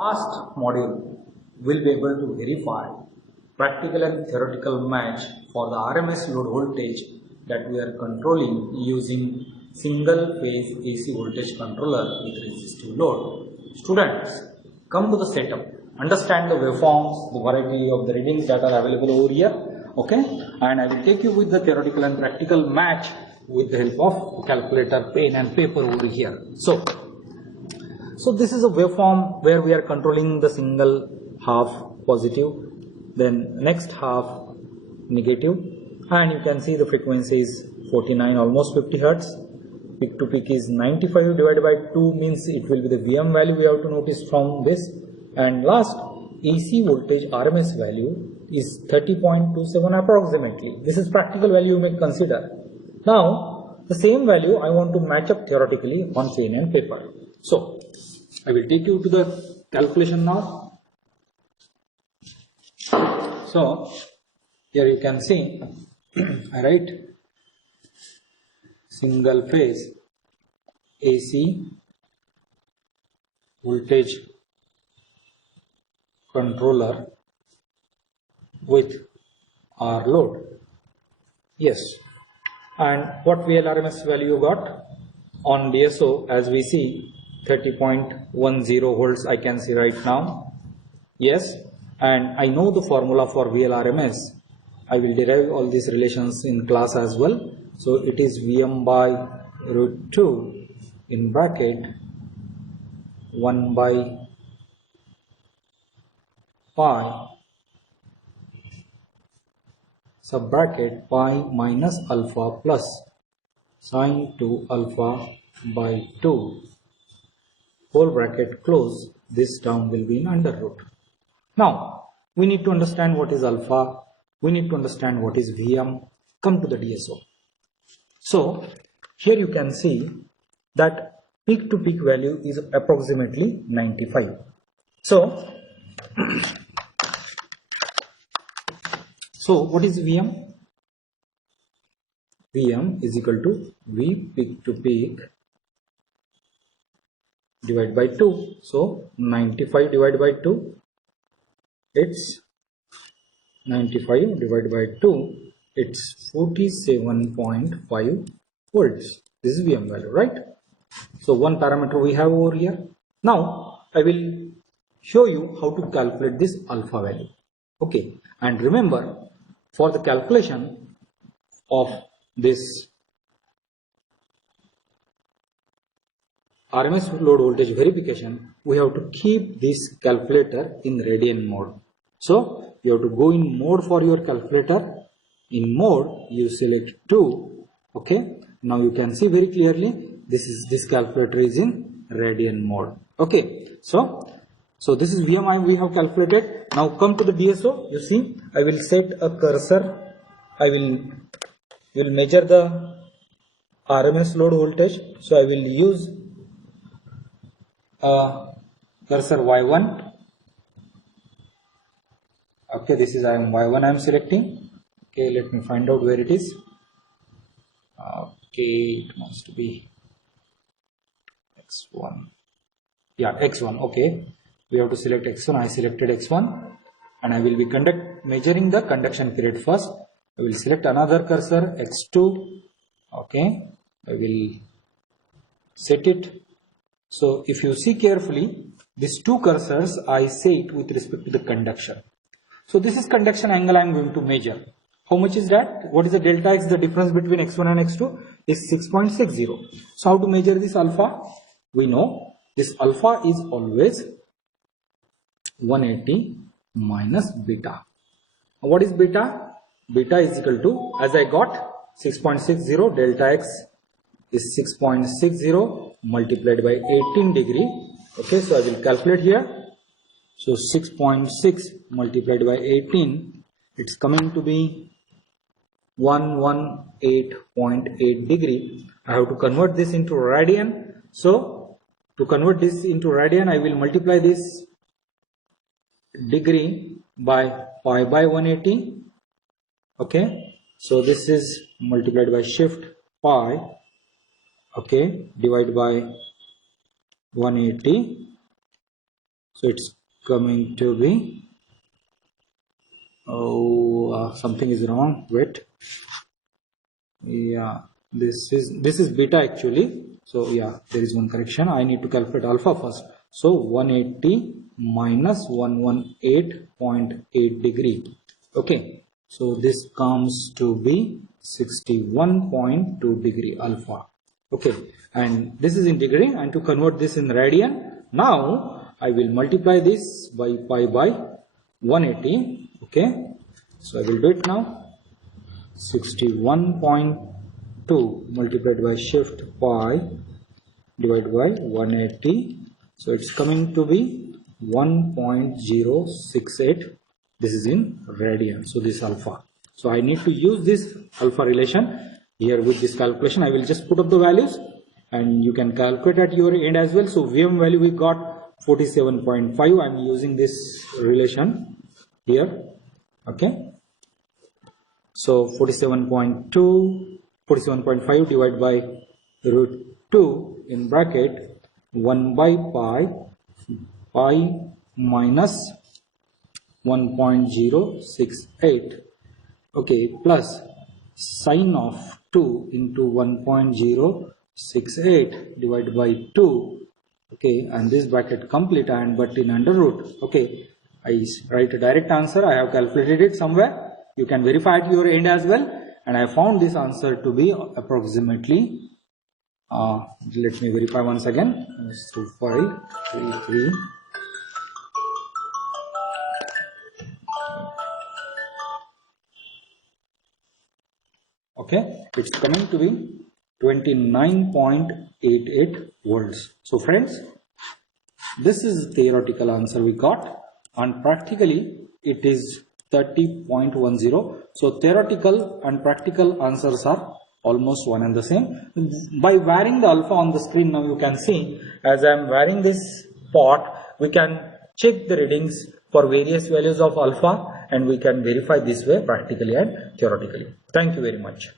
Last module will be able to verify practical and theoretical match for the RMS load voltage that we are controlling using single phase AC voltage controller with resistive load. Students, come to the setup. Understand the waveforms, the variety of the readings that are available over here. Okay, and I will take you with the theoretical and practical match with the help of calculator, pen and paper over here. So this is a waveform where we are controlling the single half positive, then next half negative, and you can see the frequency is 49, almost 50 Hertz. Peak to peak is 95 divided by 2 means it will be the VM value we have to notice from this. And last AC voltage RMS value is 30.27 approximately. This is practical value you may consider. Now the same value I want to match up theoretically on pen and paper. So I will take you to the calculation now. So here you can see I write single phase AC voltage controller with R load. Yes, and what VLRMS value you got on DSO, as we see 30.10 volts I can see right now. Yes, and I know the formula for VLRMS. I will derive all these relations in class as well. So it is Vm by root 2 in bracket 1 by pi sub bracket pi minus alpha plus sine 2 alpha by 2 whole bracket close. This term will be in under root. Now we need to understand what is alpha, we need to understand what is Vm. Come to the DSO. So here you can see that peak to peak value is approximately 95. So what is Vm? Vm is equal to V peak to peak divided by 2. So 95 divided by 2, it's 95 divided by 2, it's 47.5 volts. This is Vm value, right? So one parameter we have over here. Now I will show you how to calculate this alpha value. Okay, and remember, for the calculation of this RMS load voltage verification, we have to keep this calculator in radian mode. So you have to go in mode for your calculator. In mode you select 2. Okay, now you can see very clearly this calculator is in radian mode. Okay, so this is VMI we have calculated. Now come to the DSO. You see, I will set a cursor. I will measure the RMS load voltage. So I will use cursor Y1. Okay, this is Y1 I am selecting. Okay, let me find out where it is. Okay, it must be X1. Yeah, X1. Okay, we have to select X1. I selected X1, and I will be measuring the conduction period first. I will select another cursor X2. Okay, I will set it. So if you see carefully, these two cursors I set with respect to the conduction. So this is conduction angle I am going to measure. How much is that? What is the delta X? The difference between X1 and X2 is 6.60. So how to measure this alpha? We know this alpha is always 180 minus beta. What is beta? Beta is equal to, as I got 6.60, delta X is 6.60 multiplied by 18 degree. Okay, so I will calculate here. So 6.6 multiplied by 18, it's coming to be 118.8 degree. I have to convert this into radian. So to convert this into radian, I will multiply this degree by pi by 180. Okay, so this is multiplied by shift pi. Okay, divided by 180. So it's coming to be, something is wrong, wait, yeah, this is beta actually. So yeah, there is one correction. I need to calculate alpha first. So 180 minus 118.8 degree. Okay, so this comes to be 61.2 degree alpha. Okay, and this is in degree, and to convert this in radian, now I will multiply this by pi by 180. Okay, so I will do it now. 61.2 multiplied by shift pi divided by 180. So it's coming to be 1.068. This is in radian. So this alpha. So I need to use this alpha relation here with this calculation. I will just put up the values and you can calculate at your end as well. So VM value we got 47.5. I'm using this relation here. Okay. So 47.5 divided by root 2 in bracket 1 by pi minus 1.068. Okay, plus sine of 2 into 1.068 divided by 2. Okay, and this bracket complete, and but in under root. Okay, I write a direct answer. I have calculated it somewhere. You can verify at your end as well, and I found this answer to be approximately, let me verify once again. So 533. Okay, it's coming to be 29.88 volts. So friends, this is theoretical answer we got, and practically it is 30.10. So theoretical and practical answers are almost one and the same. By varying the alpha on the screen, now you can see as I am varying this pot, we can check the readings for various values of alpha, and we can verify this way practically and theoretically. Thank you very much.